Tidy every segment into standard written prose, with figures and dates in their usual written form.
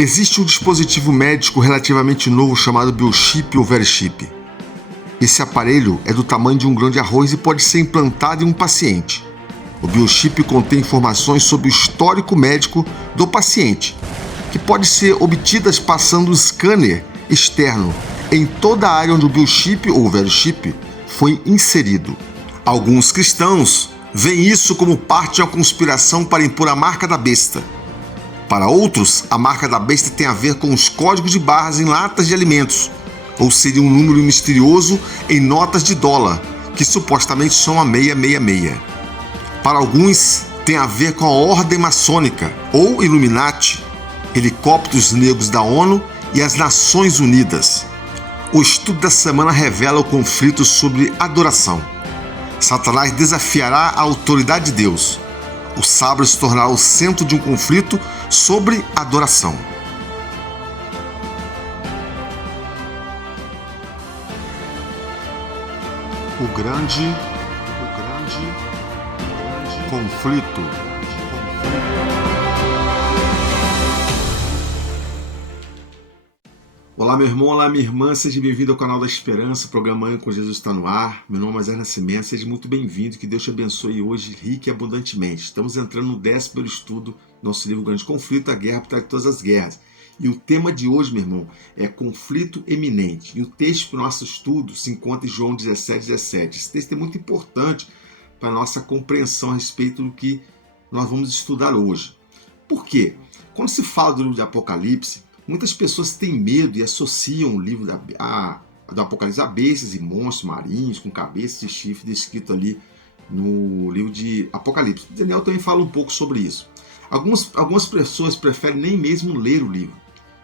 Existe um dispositivo médico relativamente novo chamado Biochip ou Verichip. Esse aparelho é do tamanho de um grão de arroz e pode ser implantado em um paciente. O Biochip contém informações sobre o histórico médico do paciente, que pode ser obtidas passando um scanner externo em toda a área onde o Biochip ou Verichip foi inserido. Alguns cristãos veem isso como parte de uma conspiração para impor a marca da besta. Para outros, a marca da besta tem a ver com os códigos de barras em latas de alimentos, ou seria um número misterioso em notas de dólar, que supostamente são a 666. Para alguns, tem a ver com a Ordem Maçônica, ou Illuminati, helicópteros negros da ONU e as Nações Unidas. O estudo da semana revela o conflito sobre adoração. Satanás desafiará a autoridade de Deus. O sábado se tornará o centro de um conflito sobre adoração. O grande conflito. Olá, meu irmão, olá, minha irmã, seja bem-vindo ao canal da Esperança, o programa Manhã com Jesus está no ar. Meu nome é Zé Nascimento, seja muito bem-vindo, que Deus te abençoe hoje rico e abundantemente. Estamos entrando no 10º estudo do nosso livro Grande Conflito, a Guerra por Trás de Todas as Guerras. E o tema de hoje, meu irmão, é conflito eminente. E o texto para o nosso estudo se encontra em João 17:17. Esse texto é muito importante para a nossa compreensão a respeito do que nós vamos estudar hoje. Por quê? Quando se fala do livro de Apocalipse, muitas pessoas têm medo e associam o livro do Apocalipse a bestas e monstros marinhos com cabeças e chifres descrito ali no livro de Apocalipse. Daniel também fala um pouco sobre isso. Algumas pessoas preferem nem mesmo ler o livro.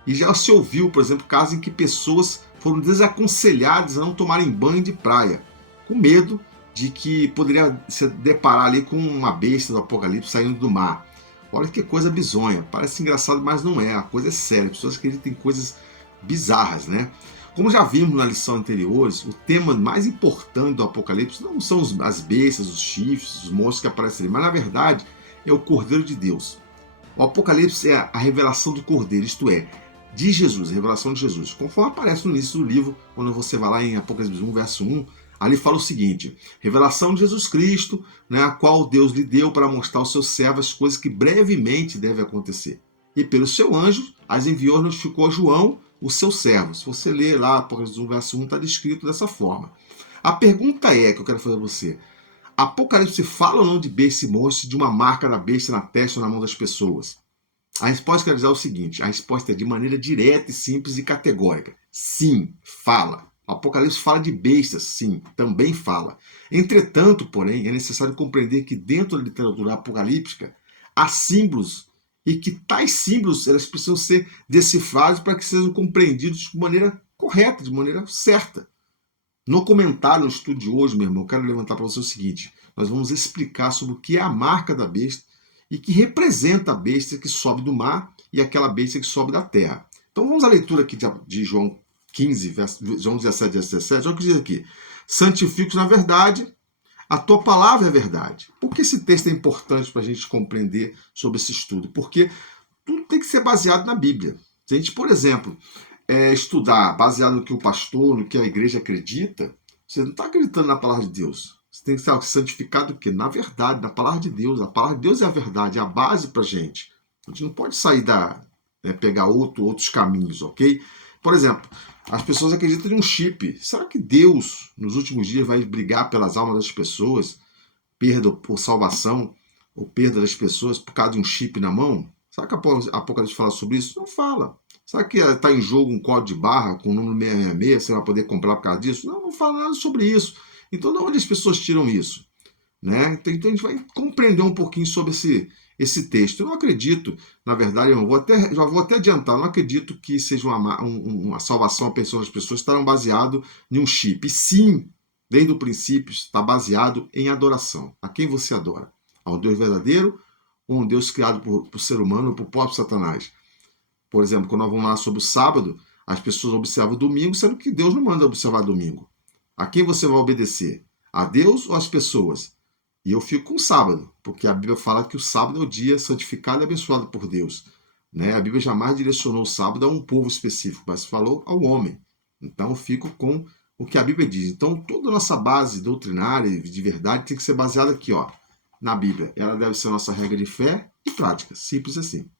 E já se ouviu, por exemplo, casos em que pessoas foram desaconselhadas a não tomarem banho de praia, com medo de que poderia se deparar ali com uma besta do Apocalipse saindo do mar. Olha que coisa bizonha, parece engraçado, mas não é, a coisa é séria, as pessoas acreditam em coisas bizarras, né? Como já vimos na lição anterior, o tema mais importante do Apocalipse não são as bestas, os chifres, os monstros que aparecem ali, mas na verdade é o Cordeiro de Deus. O Apocalipse é a revelação do Cordeiro, isto é, de Jesus, a revelação de Jesus. Conforme aparece no início do livro, quando você vai lá em Apocalipse 1, verso 1, ali fala o seguinte: revelação de Jesus Cristo, a qual Deus lhe deu para mostrar aos seus servos as coisas que brevemente devem acontecer. E pelo seu anjo as enviou e notificou a João, o seu servo. Se você ler lá, Apocalipse 1, verso 1, está descrito dessa forma. A pergunta que eu quero fazer a você: Apocalipse fala ou não de besta e monstro, de uma marca da besta na testa ou na mão das pessoas? A resposta quer dizer o seguinte: a resposta é de maneira direta e simples e categórica. Sim, fala. O Apocalipse fala de bestas, sim, também fala. Entretanto, porém, é necessário compreender que dentro da literatura apocalíptica há símbolos e que tais símbolos eles precisam ser decifrados para que sejam compreendidos de maneira correta, de maneira certa. No comentário, no estudo de hoje, meu irmão, eu quero levantar para você o seguinte: nós vamos explicar sobre o que é a marca da besta e que representa a besta que sobe do mar e aquela besta que sobe da terra. Então vamos à leitura aqui de João 15, João 17:17, olha o que diz aqui: santifica-os na verdade, a tua palavra é verdade. Por que esse texto é importante para a gente compreender sobre esse estudo? Porque tudo tem que ser baseado na Bíblia. Se a gente, por exemplo, estudar baseado no que o pastor, no que a igreja acredita, você não está acreditando na palavra de Deus. Você tem que ser santificado o quê? Na verdade, na palavra de Deus. A palavra de Deus é a verdade, é a base para a gente. A gente não pode sair pegar outros caminhos, ok? Por exemplo, as pessoas acreditam em um chip. Será que Deus, nos últimos dias, vai brigar pelas almas das pessoas, perda por salvação, ou perda das pessoas por causa de um chip na mão? Será que a Apocalipse fala sobre isso? Não fala. Será que está em jogo um código de barra com o número 666, você vai poder comprar por causa disso? Não fala nada sobre isso. Então, de onde as pessoas tiram isso? Então, a gente vai compreender um pouquinho sobre esse texto. Eu não acredito, na verdade, já vou até adiantar, eu não acredito que seja uma salvação a pessoas, as pessoas estarão baseado em um chip. E sim, desde o princípio, está baseado em adoração. A quem você adora? Ao Deus verdadeiro ou um Deus criado por ser humano ou por próprio Satanás? Por exemplo, quando nós vamos lá sobre o sábado, as pessoas observam o domingo, sendo que Deus não manda observar domingo. A quem você vai obedecer? A Deus ou às pessoas? E eu fico com o sábado, porque a Bíblia fala que o sábado é o dia santificado e abençoado por Deus. né? A Bíblia jamais direcionou o sábado a um povo específico, mas falou ao homem. Então, eu fico com o que a Bíblia diz. Então, toda a nossa base doutrinária de verdade tem que ser baseada aqui, ó, na Bíblia. Ela deve ser a nossa regra de fé e prática. Simples assim.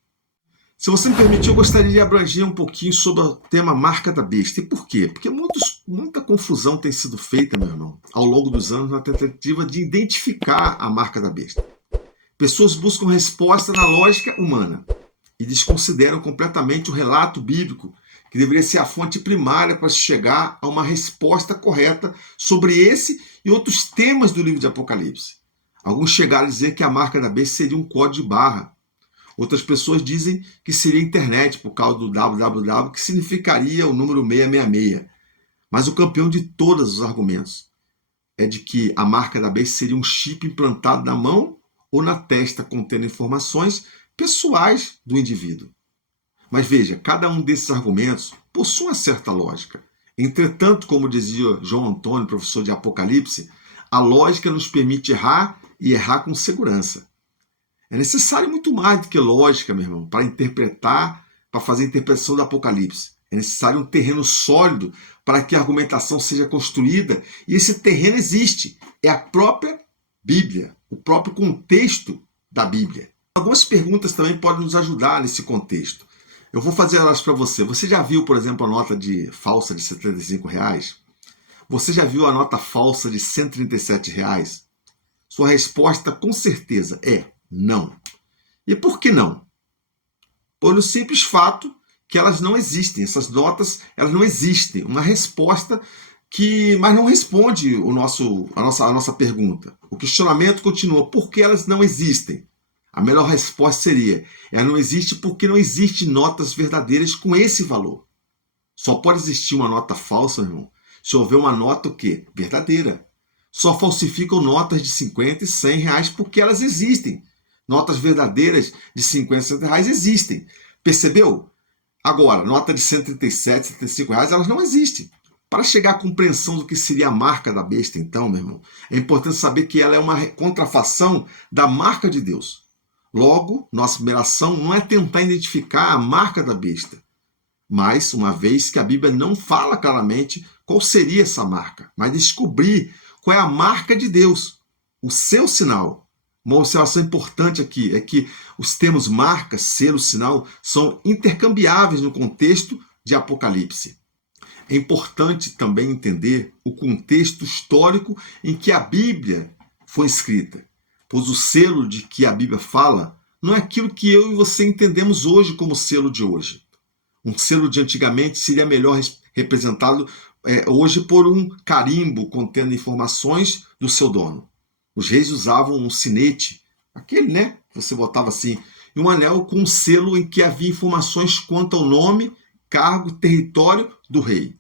Se você me permitir, eu gostaria de abranger um pouquinho sobre o tema marca da besta. E por quê? Porque muita confusão tem sido feita, meu irmão, ao longo dos anos na tentativa de identificar a marca da besta. Pessoas buscam resposta na lógica humana e desconsideram completamente o relato bíblico, que deveria ser a fonte primária para se chegar a uma resposta correta sobre esse e outros temas do livro de Apocalipse. Alguns chegaram a dizer que a marca da besta seria um código de barra. Outras pessoas dizem que seria a internet, por causa do www, que significaria o número 666. Mas o campeão de todos os argumentos é de que a marca da besta seria um chip implantado na mão ou na testa, contendo informações pessoais do indivíduo. Mas veja, cada um desses argumentos possui uma certa lógica. Entretanto, como dizia João Antônio, professor de Apocalipse, a lógica nos permite errar e errar com segurança. É necessário muito mais do que lógica, meu irmão, para interpretar, para fazer a interpretação do Apocalipse. É necessário um terreno sólido para que a argumentação seja construída, e esse terreno existe. É a própria Bíblia, o próprio contexto da Bíblia. Algumas perguntas também podem nos ajudar nesse contexto. Eu vou fazer elas para você. Você já viu, por exemplo, a nota falsa de R$75? Você já viu a nota falsa de R$137? Sua resposta, com certeza, é não. E por que não? Pelo simples fato que elas não existem. Essas notas, elas não existem. Uma resposta mas não responde a nossa pergunta. O questionamento continua. Por que elas não existem? A melhor resposta seria: ela não existe porque não existem notas verdadeiras com esse valor. Só pode existir uma nota falsa, irmão, se houver uma nota o quê? Verdadeira. Só falsificam notas de 50 e 100 reais porque elas existem. Notas verdadeiras de 50 e 60 reais existem. Percebeu? Agora, nota de 137, 75 reais, elas não existem. Para chegar à compreensão do que seria a marca da besta, então, meu irmão, é importante saber que ela é uma contrafação da marca de Deus. Logo, nossa primeira ação não é tentar identificar a marca da besta, mas, uma vez que a Bíblia não fala claramente qual seria essa marca, mas descobrir qual é a marca de Deus, o seu sinal. Uma observação importante aqui é que os termos marca, selo, sinal são intercambiáveis no contexto de Apocalipse. É importante também entender o contexto histórico em que a Bíblia foi escrita, pois o selo de que a Bíblia fala não é aquilo que eu e você entendemos hoje como selo de hoje. Um selo de antigamente seria melhor representado hoje por um carimbo contendo informações do seu dono. Os reis usavam um sinete, aquele, né, que você botava assim, e um anel com um selo em que havia informações quanto ao nome, cargo, território do rei.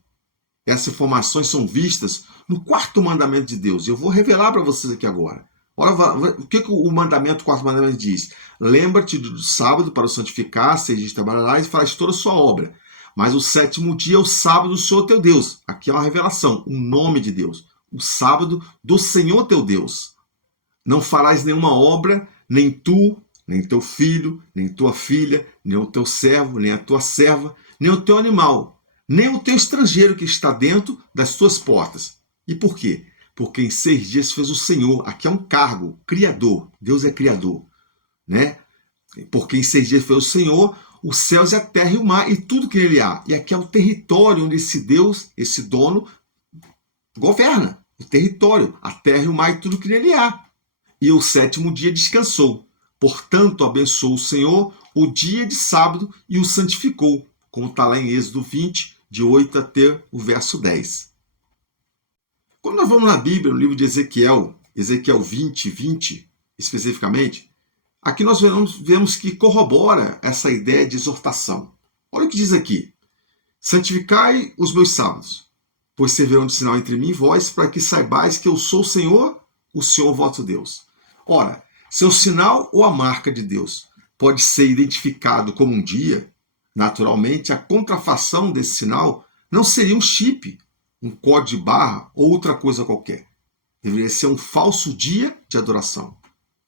Essas informações são vistas no quarto mandamento de Deus. Eu vou revelar para vocês aqui agora. Olha o que o mandamento, o quarto mandamento diz. Lembra-te do sábado para o santificar, 6 dias trabalharás e farás toda a sua obra. Mas o sétimo dia é o sábado do Senhor teu Deus. Aqui é uma revelação, o nome de Deus. O sábado do Senhor teu Deus. Não farás nenhuma obra, nem tu, nem teu filho, nem tua filha, nem o teu servo, nem a tua serva, nem o teu animal, nem o teu estrangeiro que está dentro das tuas portas. E por quê? Porque em 6 dias fez o Senhor. Aqui é um cargo, criador. Deus é criador, né? Porque em 6 dias fez o Senhor os céus e a terra e o mar e tudo que nele há. E aqui é o território onde esse Deus, esse dono, governa. O território, a terra e o mar e tudo que nele há. E o sétimo dia descansou. Portanto, abençoou o Senhor o dia de sábado e o santificou, como está lá em Êxodo 20, de 8 até o verso 10. Quando nós vamos na Bíblia, no livro de Ezequiel 20, 20, especificamente, aqui nós vemos que corrobora essa ideia de exortação. Olha o que diz aqui. Santificai os meus sábados, pois servirão de sinal entre mim e vós, para que saibais que eu sou o Senhor vosso Deus. Ora, seu sinal ou a marca de Deus pode ser identificado como um dia, naturalmente a contrafação desse sinal não seria um chip, um código de barra ou outra coisa qualquer. Deveria ser um falso dia de adoração.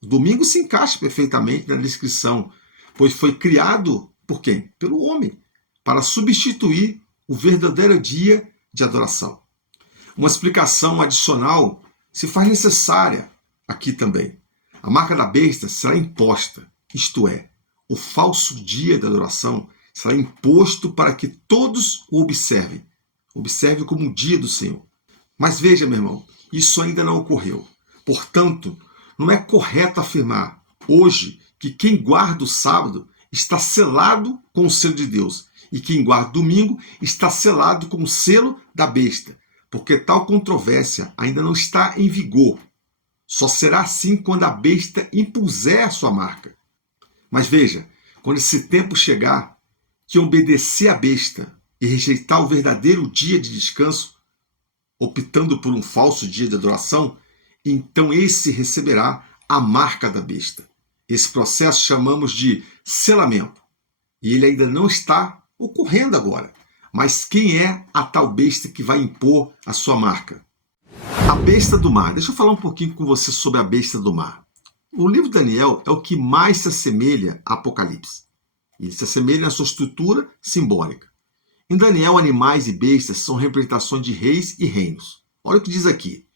O domingo se encaixa perfeitamente na descrição, pois foi criado Por quem? Pelo homem, para substituir o verdadeiro dia de adoração. Uma explicação adicional se faz necessária aqui também. A marca da besta será imposta, isto é, o falso dia da adoração será imposto para que todos o observem. Observe como o dia do Senhor. Mas veja, meu irmão, isso ainda não ocorreu. Portanto, não é correto afirmar hoje que quem guarda o sábado está selado com o selo de Deus e quem guarda o domingo está selado com o selo da besta, porque tal controvérsia ainda não está em vigor. Só será assim quando a besta impuser a sua marca. Mas veja, quando esse tempo chegar, que obedecer à besta e rejeitar o verdadeiro dia de descanso, optando por um falso dia de adoração, então esse receberá a marca da besta. Esse processo chamamos de selamento. E ele ainda não está ocorrendo agora. Mas quem é a tal besta que vai impor a sua marca? A besta do mar. Deixa eu falar um pouquinho com você sobre a besta do mar. O livro de Daniel é o que mais se assemelha a Apocalipse. Ele se assemelha na sua estrutura simbólica. Em Daniel, animais e bestas são representações de reis e reinos. Olha o que diz aqui.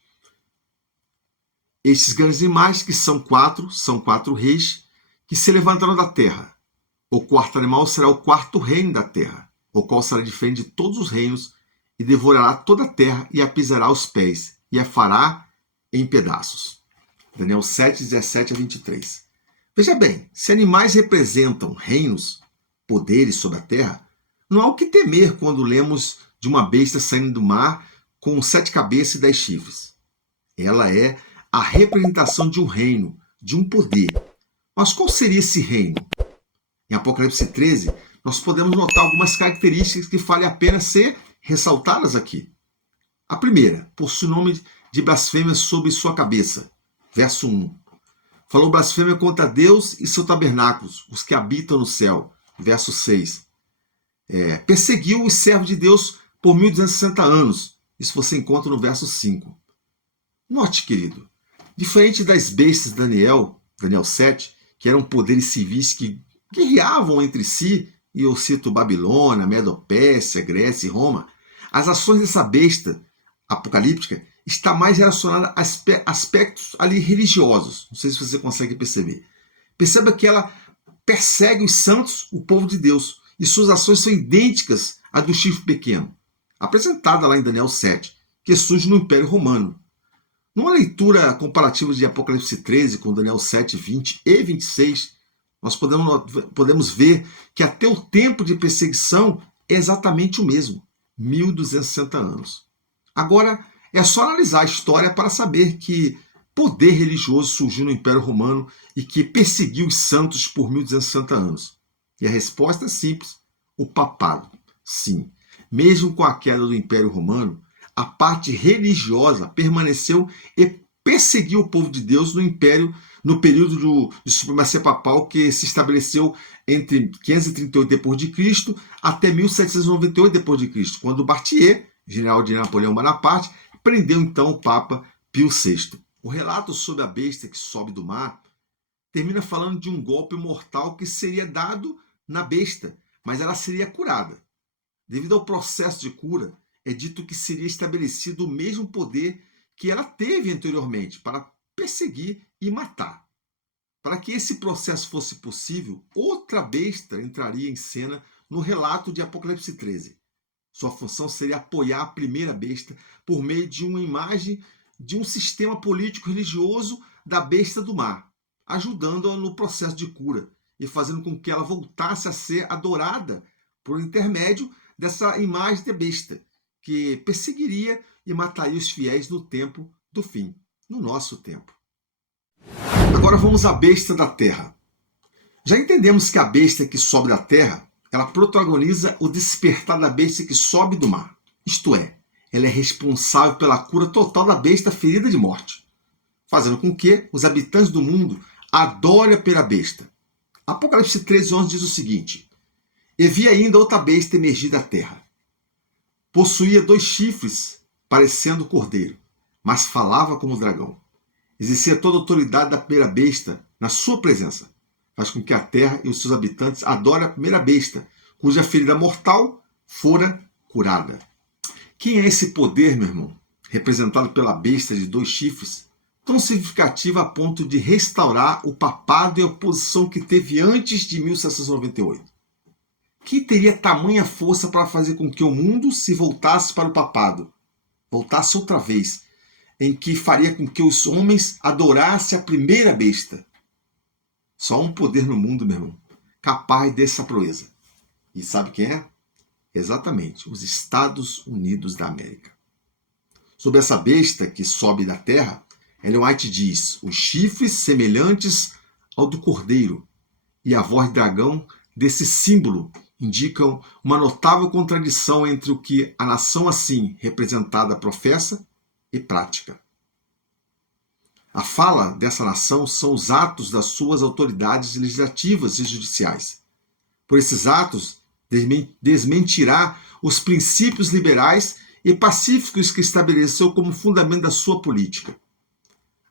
Estes grandes animais, que são quatro reis, que se levantaram da terra. O quarto animal será o quarto reino da terra, o qual será diferente de todos os reinos, e devorará toda a terra e a pisará aos pés, e a fará em pedaços. Daniel 7, 17 a 23. Veja bem, se animais representam reinos, poderes sobre a terra, não há o que temer quando lemos de uma besta saindo do mar com 7 cabeças e 10 chifres. Ela é a representação de um reino, de um poder. Mas qual seria esse reino? Em Apocalipse 13, nós podemos notar algumas características que vale a pena ser ressaltadas aqui. A primeira, possui nome de blasfêmia sobre sua cabeça. Verso 1. Falou blasfêmia contra Deus e seus tabernáculos, os que habitam no céu. Verso 6. Perseguiu os servos de Deus por 1260 anos. Isso você encontra no verso 5. Note, querido, diferente das bestas de Daniel 7, que eram poderes civis que guerreavam entre si, e eu cito Babilônia, Medo-Pérsia, Grécia e Roma, as ações dessa besta apocalíptica está mais relacionada a aspectos ali religiosos. Não sei se você consegue perceber. Perceba que ela persegue os santos, o povo de Deus, e suas ações são idênticas à do chifre pequeno, apresentada lá em Daniel 7, que surge no Império Romano. Numa leitura comparativa de Apocalipse 13 com Daniel 7, 20 e 26, nós podemos ver que até o tempo de perseguição é exatamente o mesmo, 1260 anos. Agora, é só analisar a história para saber que poder religioso surgiu no Império Romano e que perseguiu os santos por 1260 anos. E a resposta é simples, o papado. Sim, mesmo com a queda do Império Romano, a parte religiosa permaneceu e perseguiu o povo de Deus no período de supremacia papal que se estabeleceu entre 538 d.C. até 1798 d.C., quando Barthier, general de Napoleão Bonaparte, prendeu então o Papa Pio VI. O relato sobre a besta que sobe do mar termina falando de um golpe mortal que seria dado na besta, mas ela seria curada. Devido ao processo de cura, é dito que seria estabelecido o mesmo poder que ela teve anteriormente para perseguir e matar. Para que esse processo fosse possível, outra besta entraria em cena no relato de Apocalipse 13. Sua função seria apoiar a primeira besta por meio de uma imagem de um sistema político-religioso da besta do mar, ajudando-a no processo de cura e fazendo com que ela voltasse a ser adorada por intermédio dessa imagem da besta, que perseguiria e mataria os fiéis no tempo do fim, no nosso tempo. Agora vamos à besta da terra. Já entendemos que a besta que sobe da terra, ela protagoniza o despertar da besta que sobe do mar. Isto é, ela é responsável pela cura total da besta ferida de morte, fazendo com que os habitantes do mundo adorem pela besta. Apocalipse 13:11 diz o seguinte: E vi ainda outra besta emergir da terra. Possuía 2 chifres, parecendo cordeiro, mas falava como dragão. Exercia toda a autoridade da primeira besta na sua presença. faz com que a terra e os seus habitantes adorem a primeira besta, cuja ferida mortal fora curada. Quem é esse poder, meu irmão, representado pela besta de 2 chifres, tão significativa a ponto de restaurar o papado e a oposição que teve antes de 1798? Quem teria tamanha força para fazer com que o mundo se voltasse para o papado, voltasse outra vez, em que faria com que os homens adorassem a primeira besta? Só um poder no mundo, meu irmão, capaz dessa proeza. E sabe quem é? Exatamente, os Estados Unidos da América. Sobre essa besta que sobe da terra, Ellen White diz: os chifres semelhantes ao do cordeiro e a voz de dragão desse símbolo indicam uma notável contradição entre o que a nação assim representada professa e prática. A fala dessa nação são os atos das suas autoridades legislativas e judiciais. Por esses atos, desmentirá os princípios liberais e pacíficos que estabeleceu como fundamento da sua política.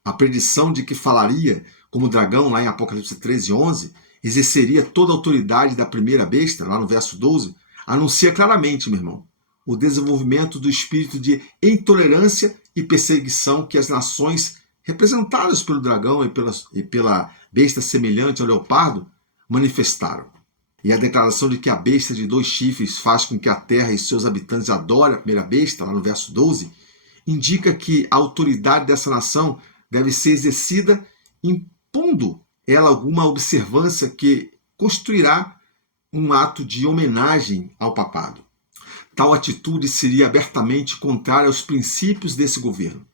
A predição de que falaria como dragão, lá em Apocalipse 13:11, exerceria toda a autoridade da primeira besta, lá no verso 12, anuncia claramente, meu irmão, o desenvolvimento do espírito de intolerância e perseguição que as nações representadas pelo dragão e pela besta semelhante ao leopardo manifestaram. E a declaração de que a besta de 2 chifres faz com que a terra e seus habitantes adorem a primeira besta, lá no verso 12, indica que a autoridade dessa nação deve ser exercida impondo ela alguma observância que constituirá um ato de homenagem ao papado. Tal atitude seria abertamente contrária aos princípios desse governo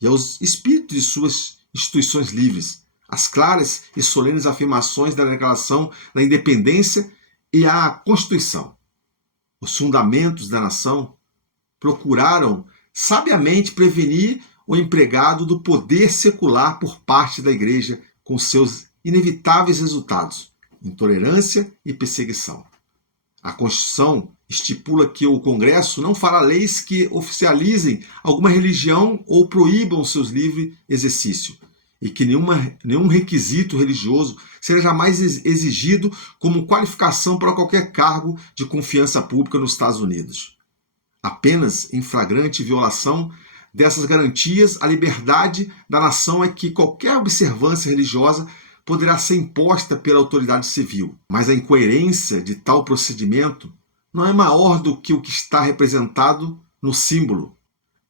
e aos espíritos de suas instituições livres, as claras e solenes afirmações da Declaração da Independência e a Constituição. Os fundamentos da nação procuraram sabiamente prevenir o empregado do poder secular por parte da Igreja, com seus inevitáveis resultados: intolerância e perseguição. A Constituição estipula que o Congresso não fará leis que oficializem alguma religião ou proíbam seus livre exercício, e que nenhum requisito religioso seja jamais exigido como qualificação para qualquer cargo de confiança pública nos Estados Unidos. Apenas em flagrante violação dessas garantias, a liberdade da nação é que qualquer observância religiosa poderá ser imposta pela autoridade civil. Mas a incoerência de tal procedimento não é maior do que o que está representado no símbolo.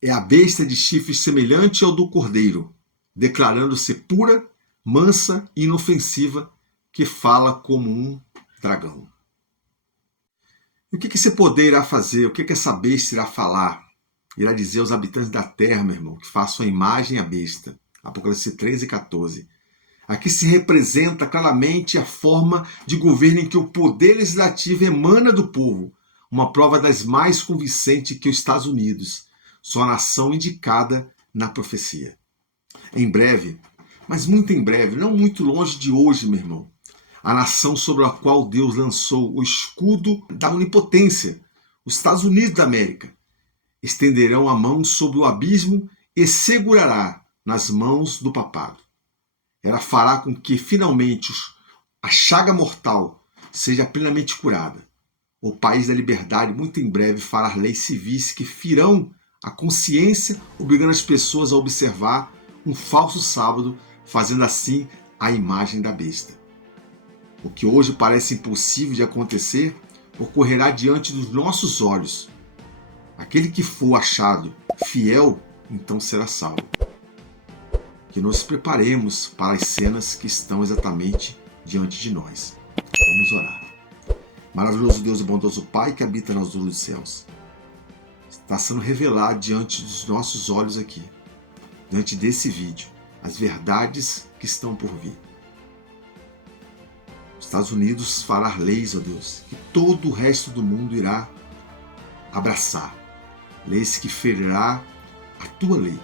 É a besta de chifres semelhante ao do cordeiro, declarando-se pura, mansa e inofensiva, que fala como um dragão. E o que esse poder irá fazer? O que essa besta irá falar? Irá dizer aos habitantes da terra, meu irmão, que façam a imagem à besta. Apocalipse 13:14. Aqui se representa claramente a forma de governo em que o poder legislativo emana do povo, uma prova das mais convincentes que os Estados Unidos, sua nação indicada na profecia. Em breve, mas muito em breve, não muito longe de hoje, meu irmão, a nação sobre a qual Deus lançou o escudo da onipotência, os Estados Unidos da América, estenderão a mão sobre o abismo e segurará nas mãos do papado. Ela fará com que, finalmente, a chaga mortal seja plenamente curada. O país da liberdade, muito em breve, fará leis civis que ferirão a consciência, obrigando as pessoas a observar um falso sábado, fazendo assim a imagem da besta. O que hoje parece impossível de acontecer, ocorrerá diante dos nossos olhos. Aquele que for achado fiel, então será salvo. Que nos preparemos para as cenas que estão exatamente diante de nós. Vamos orar. Maravilhoso Deus e bondoso Pai que habita nas alturas dos céus, está sendo revelado diante dos nossos olhos aqui, diante desse vídeo, as verdades que estão por vir. Os Estados Unidos fará leis, ó Deus, que todo o resto do mundo irá abraçar. Leis que ferirá a tua lei.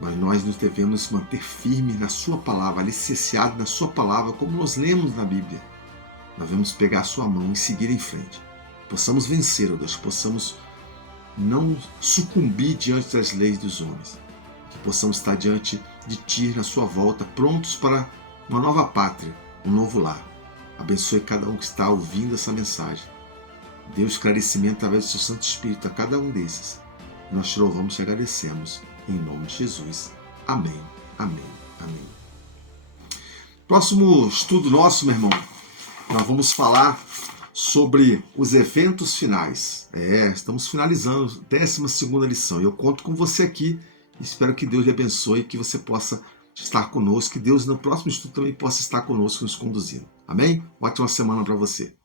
Mas nós nos devemos manter firmes na sua palavra, alicerciados na sua palavra, como nós lemos na Bíblia. Nós devemos pegar a sua mão e seguir em frente. Possamos vencer, ó Deus, possamos não sucumbir diante das leis dos homens. Que possamos estar diante de Ti na sua volta, prontos para uma nova pátria, um novo lar. Abençoe cada um que está ouvindo essa mensagem. Dê o esclarecimento através do seu Santo Espírito a cada um desses. Nós te louvamos e te agradecemos. Em nome de Jesus. Amém, amém, amém. Próximo estudo nosso, meu irmão, nós vamos falar sobre os eventos finais. Estamos finalizando a 12ª lição. Eu conto com você aqui. Espero que Deus lhe abençoe, que você possa estar conosco, que Deus no próximo estudo também possa estar conosco, nos conduzindo. Amém? Ótima semana para você.